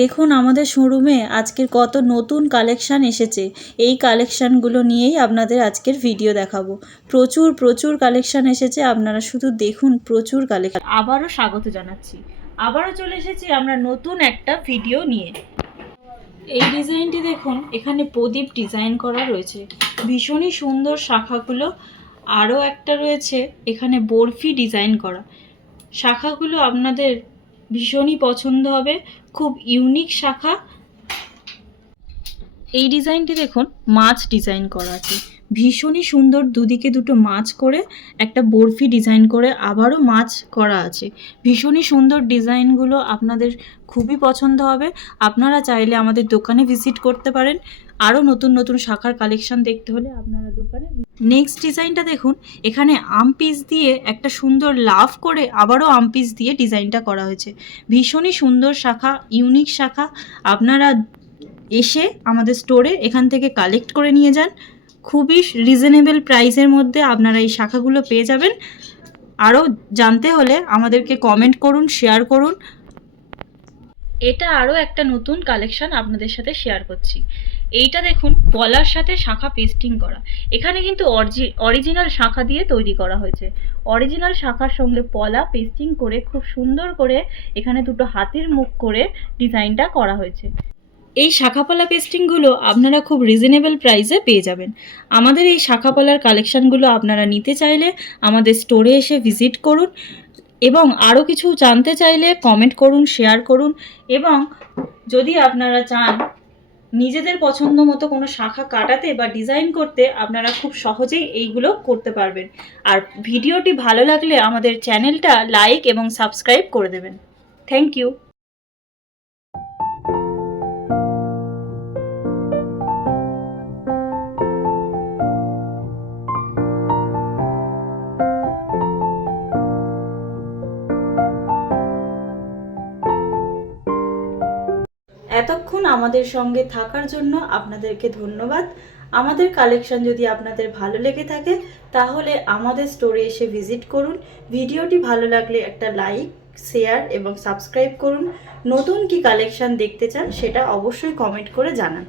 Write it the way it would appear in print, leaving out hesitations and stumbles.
দেখুন আমাদের শোরুমে আজকের কত নতুন কালেকশান এসেছে। এই কালেকশানগুলো নিয়েই আপনাদের আজকের ভিডিও দেখাবো। প্রচুর কালেকশান এসেছে, আপনারা শুধু দেখুন। প্রচুর কালেকশান। আবারও স্বাগত জানাচ্ছি, আবারও চলে এসেছি আমরা নতুন একটা ভিডিও নিয়ে। এই ডিজাইনটি দেখুন, এখানে প্রদীপ ডিজাইন করা রয়েছে, ভীষণই সুন্দর শাখাগুলো। আরও একটা রয়েছে এখানে বরফি ডিজাইন করা। শাখাগুলো আপনাদের ভীষণই পছন্দ হবে, খুব ইউনিক শাখা। এই ডিজাইনটি দেখুন, মাছ ডিজাইন করা আছে, ভীষণই সুন্দর। দুদিকে দুটো মাছ করে একটা বরফি ডিজাইন করে আবারও মাছ করা আছে। ভীষণই সুন্দর ডিজাইনগুলো, আপনাদের খুবই পছন্দ হবে। আপনারা চাইলে আমাদের দোকানে ভিজিট করতে পারেন। আরও নতুন শাখার কালেকশন দেখতে হলে আপনারা দোকানে। নেক্সট ডিজাইনটা দেখুন, এখানে আম পিস দিয়ে একটা সুন্দর লাভ করে আবারও আম পিস দিয়ে ডিজাইনটা করা হয়েছে। ভীষণই সুন্দর শাখা, ইউনিক শাখা। আপনারা এসে আমাদের স্টোরে এখান থেকে কালেক্ট করে নিয়ে যান। খুবই রিজনেবল প্রাইসের মধ্যে আপনারা এই শাখাগুলো পেয়ে যাবেন। আরও জানতে হলে আমাদেরকে কমেন্ট করুন, শেয়ার করুন। এটা আরও একটা নতুন কালেকশন আপনাদের সাথে শেয়ার করছি। এইটা দেখুন, পলার সাথে শাখা পেস্টিং করা। এখানে কিন্তু অরিজিনাল শাখা দিয়ে তৈরি করা হয়েছে। অরিজিনাল শাখার সঙ্গে পলা পেস্টিং করে খুব সুন্দর করে এখানে দুটো হাতির মুখ করে ডিজাইনটা করা হয়েছে। এই শাখাপলা পেস্টিংগুলো আপনারা খুব রিজনেবল প্রাইসে পেয়ে যাবেন। আমাদের এই শাখাপলার কালেকশানগুলো আপনারা নিতে চাইলে আমাদের স্টোরে এসে ভিজিট করুন, এবং আরও কিছু জানতে চাইলে কমেন্ট করুন, শেয়ার করুন। এবং যদি আপনারা চান নিজেদের পছন্দ মতো কোনো শাখা কাটাতে বা ডিজাইন করতে, আপনারা খুব সহজেই এইগুলো করতে পারবেন। আর ভিডিওটি ভালো লাগলে আমাদের চ্যানেলটা লাইক এবং সাবস্ক্রাইব করে দেবেন। Thank you. এতক্ষণ আমাদের সঙ্গে থাকার জন্য আপনাদেরকে ধন্যবাদ। আমাদের কালেকশন যদি আপনাদের ভালো লেগে থাকে তাহলে আমাদের স্টোরে এসে ভিজিট করুন। ভিডিওটি ভালো লাগলে একটা লাইক, শেয়ার এবং সাবস্ক্রাইব করুন। নতুন কি কালেকশন দেখতে চান সেটা অবশ্যই কমেন্ট করে জানান।